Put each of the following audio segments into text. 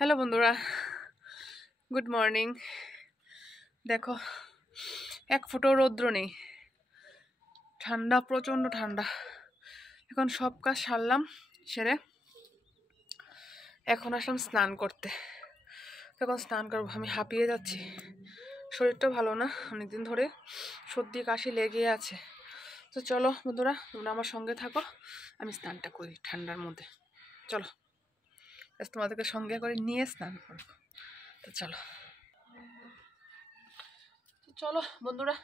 Hello বন্ধুরা, good morning. দেখো, এক ফোঁটাও রৌদ্র নেই, ঠান্ডা, প্রচণ্ড ঠান্ডা। এখন সব কাজ সারলাম, সেরে এখন আসলাম স্নান করতে। এখন স্নান করবো, আমি হাঁপিয়ে যাচ্ছি, শরীরটা ভালো না, অনেকদিন ধরে সর্দি কাশি লেগে আছে। তো চলো বন্ধুরা, তোমরা আমার সঙ্গে থাকো, আমি স্নানটা করি ঠান্ডার মধ্যে। চলো, তোমাদেরকে সঙ্গে করে নিয়ে স্নান করবো। তো চলো চলো বন্ধুরা,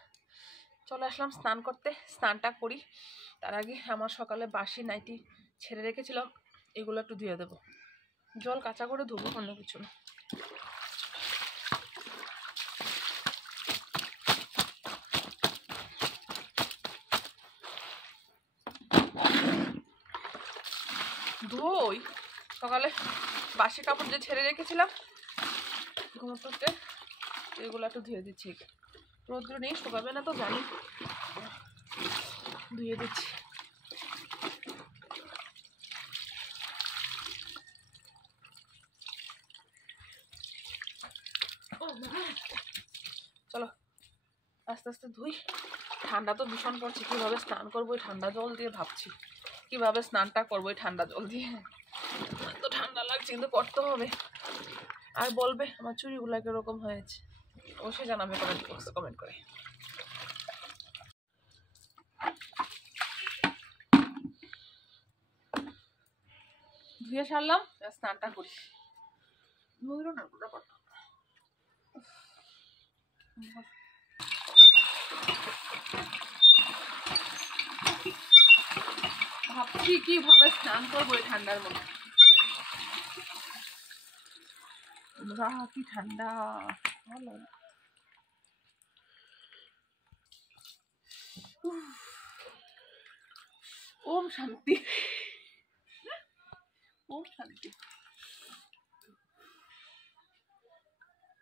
চলে আসলাম স্নান করতে, স্নানটা করি। তার আগে আমার সকালে বাসি নাইটি ছেড়ে রেখেছিলাম, এগুলো একটু ধুয়ে দেবো। জল কাঁচা করে ধুবো, অন্য কিছু না। ধুই সকালে বাসি কাপড় যে ছেড়ে রেখেছিলাম ঘুমোতে, এগুলো একটু ধুয়ে দিচ্ছি। রৌদ্র নেই, শুকাবে না তো জানি, ধুয়ে দিচ্ছি। চলো আস্তে আস্তে ধুই। ঠান্ডা তো ভীষণ পড়ছে, কিভাবে স্নান করবো এই ঠান্ডা জল দিয়ে ভাবছি, কিভাবে স্নানটা করবো এই ঠান্ডা জল দিয়ে। তো ঠান্ডা লাগছে, কিন্তু করতে হবে। আর বলবে আমার চুড়িগুলো কিরকম হয়েছে, অবশ্যই জানাবে কমেন্ট বক্সে কমেন্ট করে। ধুয়ে সারলাম, স্নানটা করি। ধুইল না পুরো কথা। ভাবছি কিভাবে স্নান করবো এই ঠান্ডার মধ্যে। কি ঠান্ডা, ভালো। ওম শান্তি, ওম শান্তি।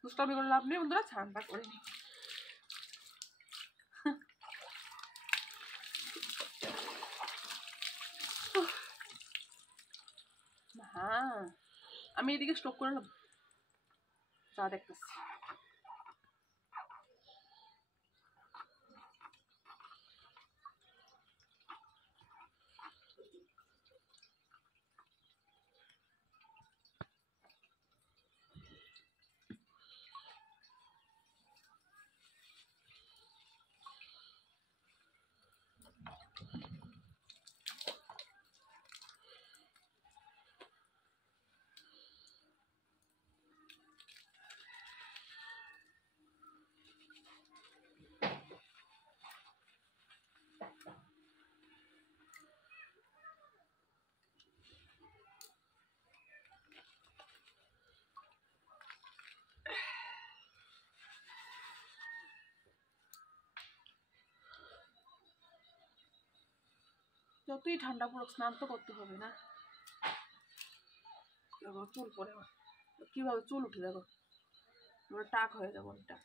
দুষ্টামি করে লাভ নেই বন্ধুরা, ঠান্ডা করে নি। হ্যাঁ, আমি এদিকে স্টক করে নেব, চা দেখতেছি। যতই ঠান্ডা পড়ুক স্নান তো করতে হবে না। চুল পরে কিভাবে চুল উঠে, দেখো টাক হয়ে যাবো টাক।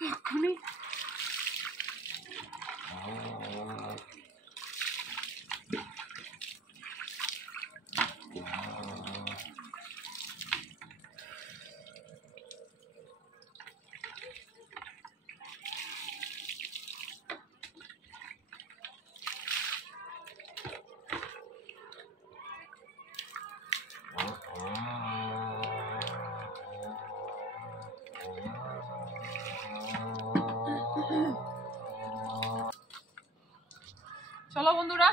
তখনই চলো বন্ধুরা,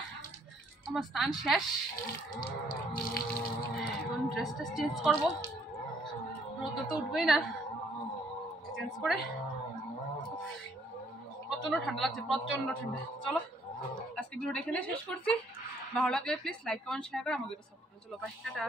আমার স্নান শেষ। এখন ড্রেসটা চেঞ্জ করবো, রোদ তো উঠবেই না। চেঞ্জ করে, প্রচন্ড ঠান্ডা লাগছে, প্রচন্ড ঠান্ডা। চলো আজকে ভিডিওটা এখানে শেষ করছি। ভালো লাগলে প্লিজ লাইক কমেন্ট শেয়ার করে আমাকে সাপোর্ট করো। চলো বাই, টাটা।